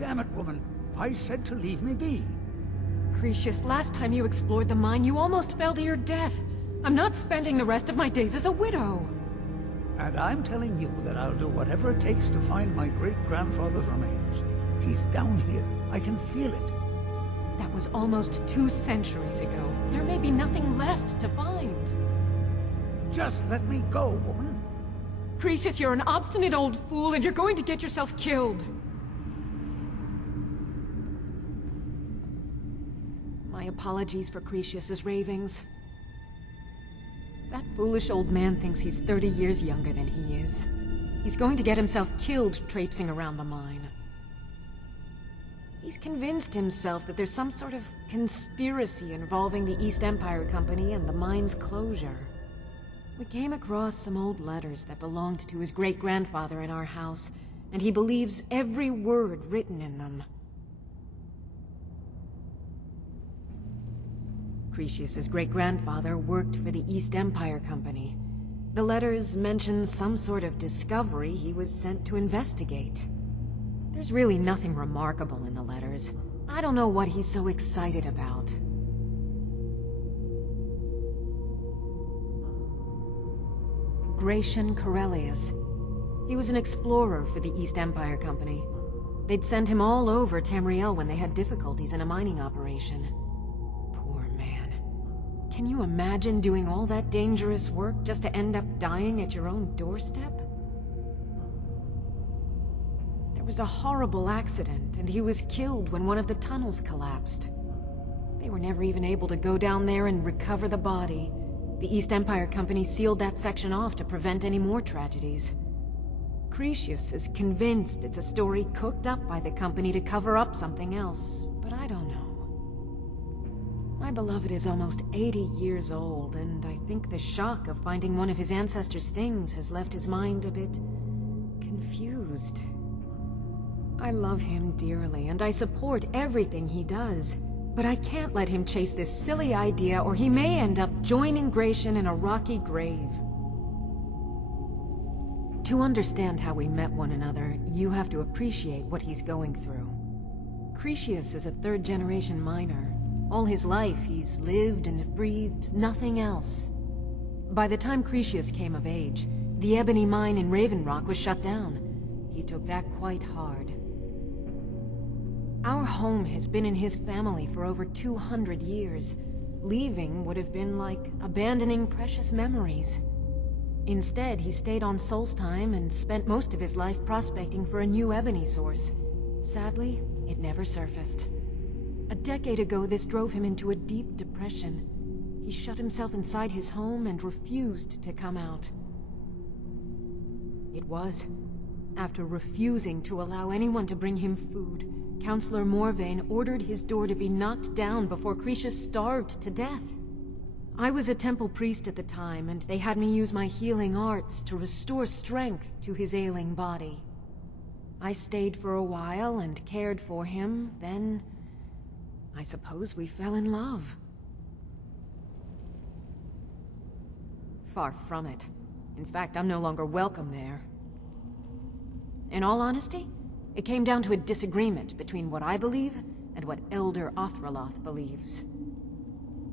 Damn it, woman. I said to leave me be. Cretius, last time you explored the mine, you almost fell to your death. I'm not spending the rest of my days as a widow. And I'm telling you that I'll do whatever it takes to find my great-grandfather's remains. He's down here. I can feel it. That was almost 2 centuries ago. There may be nothing left to find. Just let me go, woman. Cretius, you're an obstinate old fool, and you're going to get yourself killed. My apologies for Cretius's ravings. That foolish old man thinks he's 30 years younger than he is. He's going to get himself killed traipsing around the mine. He's convinced himself that there's some sort of conspiracy involving the East Empire Company and the mine's closure. We came across some old letters that belonged to his great-grandfather in our house, and he believes every word written in them. Cretius's great-grandfather worked for the East Empire Company. The letters mention some sort of discovery he was sent to investigate. There's really nothing remarkable in the letters. I don't know what he's so excited about. Gratian Corellius. He was an explorer for the East Empire Company. They'd send him all over Tamriel when they had difficulties in a mining operation. Poor man. Can you imagine doing all that dangerous work just to end up dying at your own doorstep? There was a horrible accident, and he was killed when one of the tunnels collapsed. They were never even able to go down there and recover the body. The East Empire Company sealed that section off to prevent any more tragedies. Cretius is convinced it's a story cooked up by the company to cover up something else, but I don't know. My beloved is almost 80 years old, and I think the shock of finding one of his ancestors' things has left his mind a bit confused. I love him dearly, and I support everything he does. But I can't let him chase this silly idea, or he may end up joining Gratian in a rocky grave. To understand how we met one another, you have to appreciate what he's going through. Cretius is a third-generation miner. All his life, he's lived and breathed nothing else. By the time Cretius came of age, the ebony mine in Raven Rock was shut down. He took that quite hard. Our home has been in his family for over 200 years. Leaving would have been like abandoning precious memories. Instead, he stayed on Solstheim and spent most of his life prospecting for a new ebony source. Sadly, it never surfaced. A decade ago, this drove him into a deep depression. He shut himself inside his home and refused to come out. It was after refusing to allow anyone to bring him food, Counselor Morvain ordered his door to be knocked down before Cretius starved to death. I was a temple priest at the time, and they had me use my healing arts to restore strength to his ailing body. I stayed for a while and cared for him, then I suppose we fell in love. Far from it. In fact, I'm no longer welcome there. In all honesty, it came down to a disagreement between what I believe and what Elder Othraloth believes.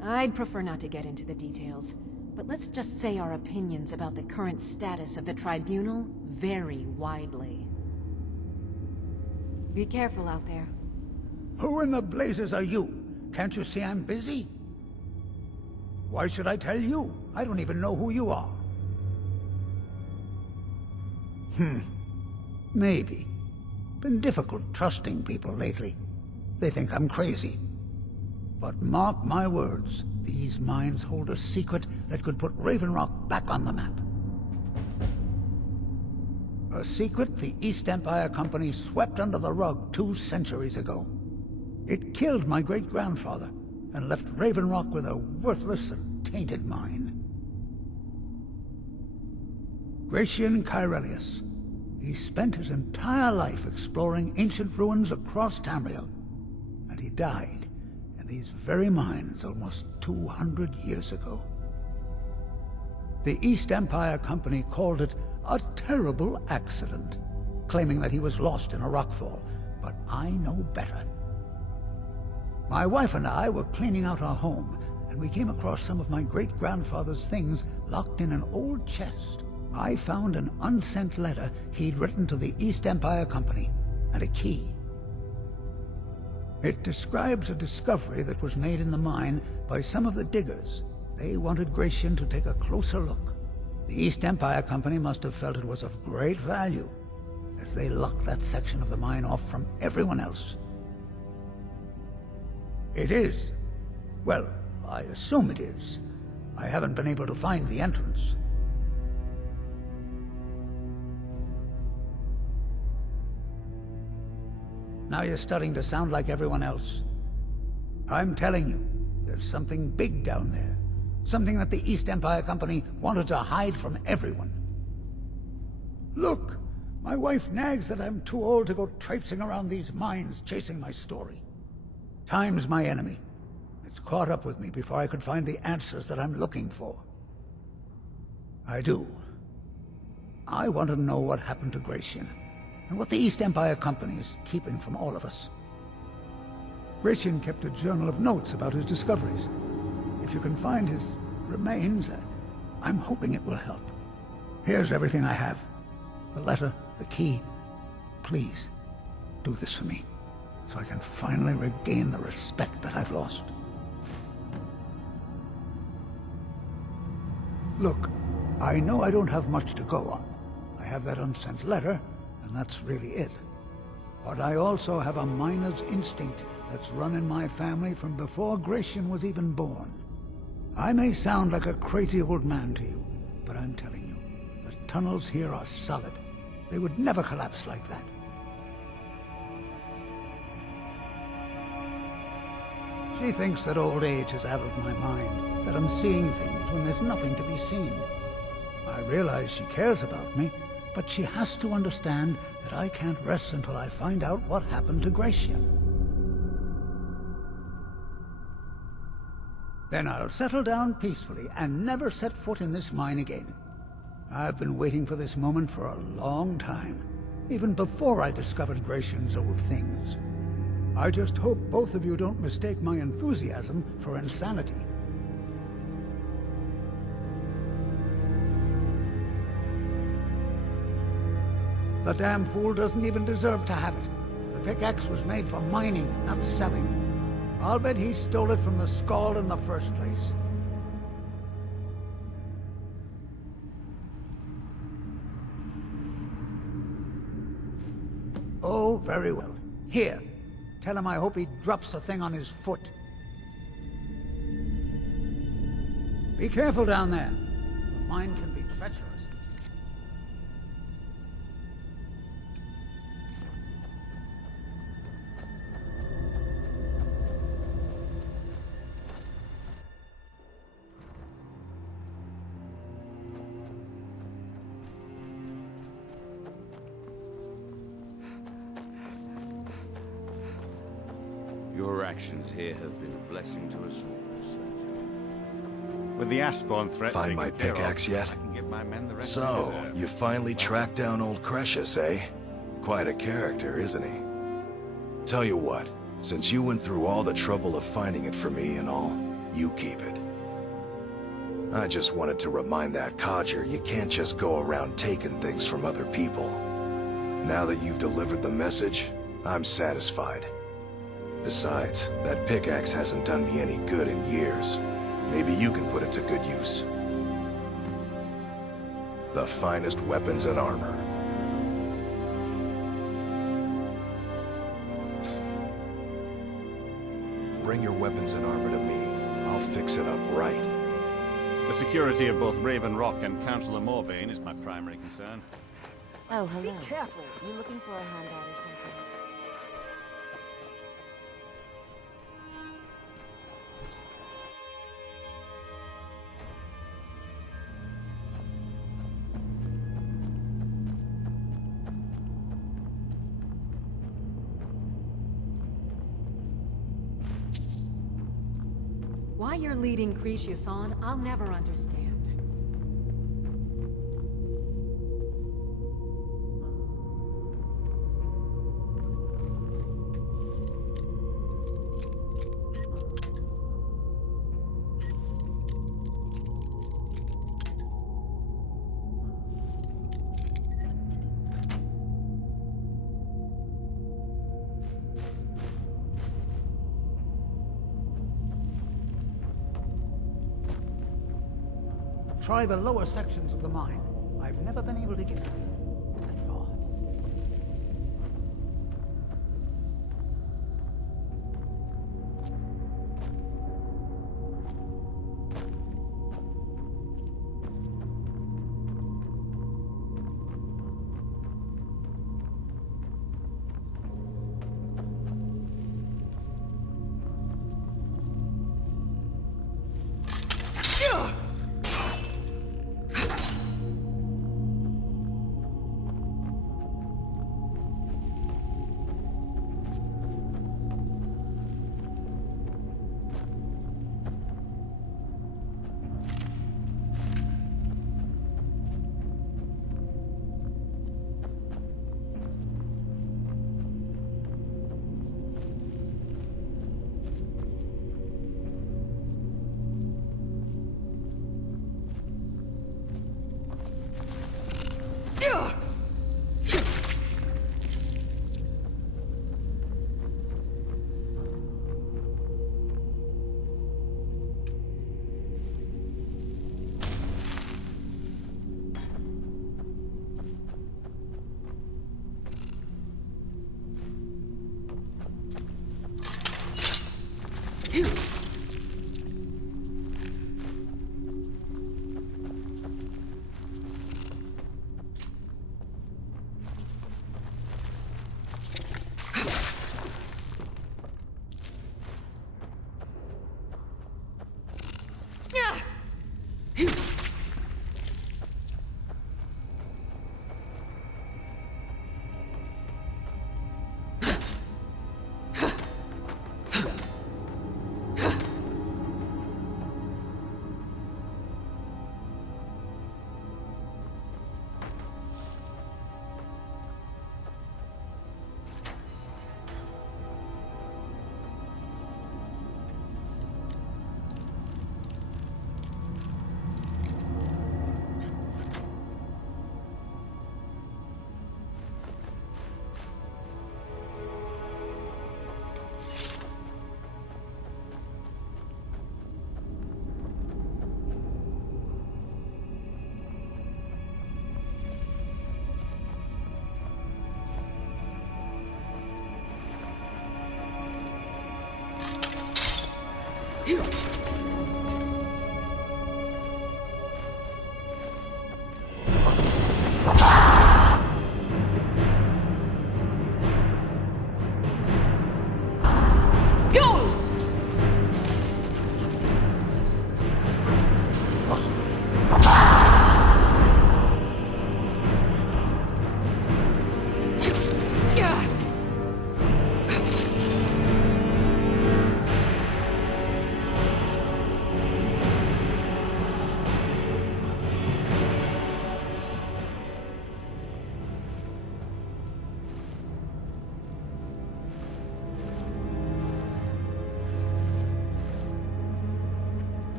I'd prefer not to get into the details, but let's just say our opinions about the current status of the Tribunal vary widely. Be careful out there. Who in the blazes are you? Can't you see I'm busy? Why should I tell you? I don't even know who you are. Maybe. Been difficult trusting people lately. They think I'm crazy. But mark my words, these mines hold a secret that could put Raven Rock back on the map. A secret the East Empire Company swept under the rug 2 centuries ago. It killed my great-grandfather and left Raven Rock with a worthless and tainted mine. Gratian Corellius. He spent his entire life exploring ancient ruins across Tamriel, and he died in these very mines almost 200 years ago. The East Empire Company called it a terrible accident, claiming that he was lost in a rockfall, but I know better. My wife and I were cleaning out our home, and we came across some of my great-grandfather's things locked in an old chest. I found an unsent letter he'd written to the East Empire Company, and a key. It describes a discovery that was made in the mine by some of the diggers. They wanted Gratian to take a closer look. The East Empire Company must have felt it was of great value, as they locked that section of the mine off from everyone else. It is. Well, I assume it is. I haven't been able to find the entrance. Now you're starting to sound like everyone else. I'm telling you, there's something big down there. Something that the East Empire Company wanted to hide from everyone. Look, my wife nags that I'm too old to go traipsing around these mines chasing my story. Time's my enemy. It's caught up with me before I could find the answers that I'm looking for. I do. I want to know what happened to Gratian, and what the East Empire Company is keeping from all of us. Gratian kept a journal of notes about his discoveries. If you can find his remains, I'm hoping it will help. Here's everything I have. The letter, the key. Please, do this for me, so I can finally regain the respect that I've lost. Look, I know I don't have much to go on. I have that unsent letter, and that's really it. But I also have a miner's instinct that's run in my family from before Gratian was even born. I may sound like a crazy old man to you, but I'm telling you, the tunnels here are solid. They would never collapse like that. She thinks that old age is out of my mind, that I'm seeing things when there's nothing to be seen. I realize she cares about me, but she has to understand that I can't rest until I find out what happened to Gratian. Then I'll settle down peacefully and never set foot in this mine again. I've been waiting for this moment for a long time, even before I discovered Gratian's old things. I just hope both of you don't mistake my enthusiasm for insanity. The damn fool doesn't even deserve to have it. The pickaxe was made for mining, not selling. I'll bet he stole it from the Skald in the first place. Oh, very well. Here, tell him I hope he drops the thing on his foot. Be careful down there. The mine can be treacherous. Your actions here have been a blessing to us all, sir. With the Aspon threat Find taken my care of, pickaxe yet? I can give my men the rest So, they deserve. you finally tracked down old Cretius, eh? Quite a character, isn't he? Tell you what, since you went through all the trouble of finding it for me and all, you keep it. I just wanted to remind that codger you can't just go around taking things from other people. Now that you've delivered the message, I'm satisfied. Besides, that pickaxe hasn't done me any good in years. Maybe you can put it to good use. The finest weapons and armor. Bring your weapons and armor to me. I'll fix it up right. The security of both Raven Rock and Councillor Morvain is my primary concern. Oh, hello. Be careful. You looking for a handout or something? Why you're leading Cretius on, I'll never understand. try the lower sections of the mine. I've never been able to get that far.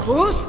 Who's?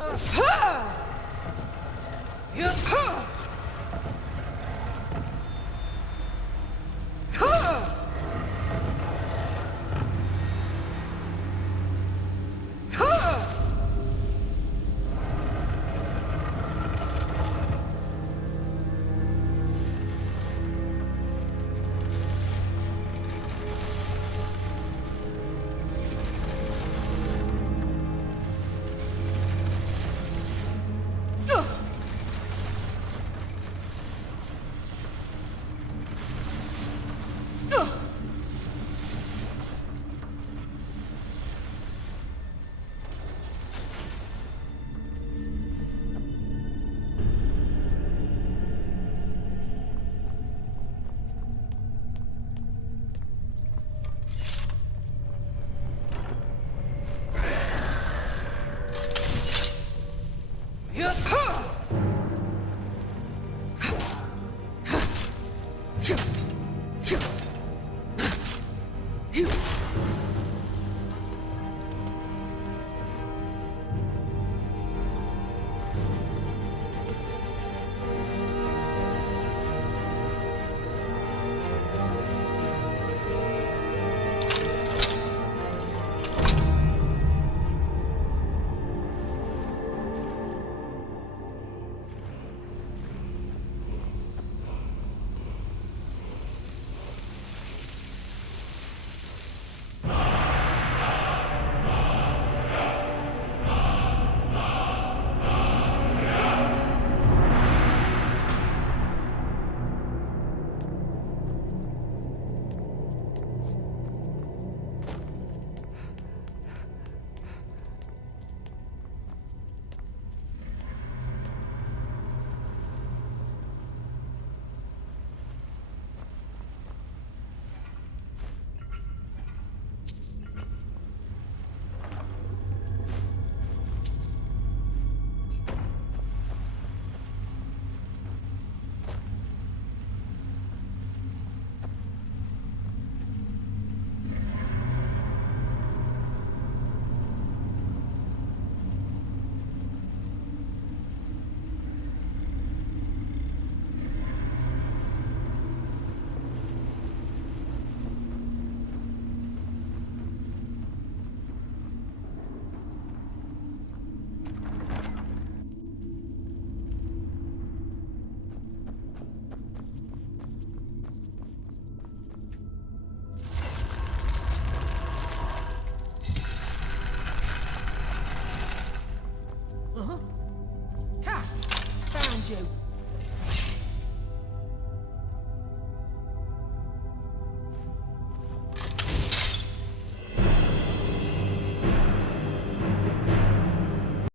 Ugh.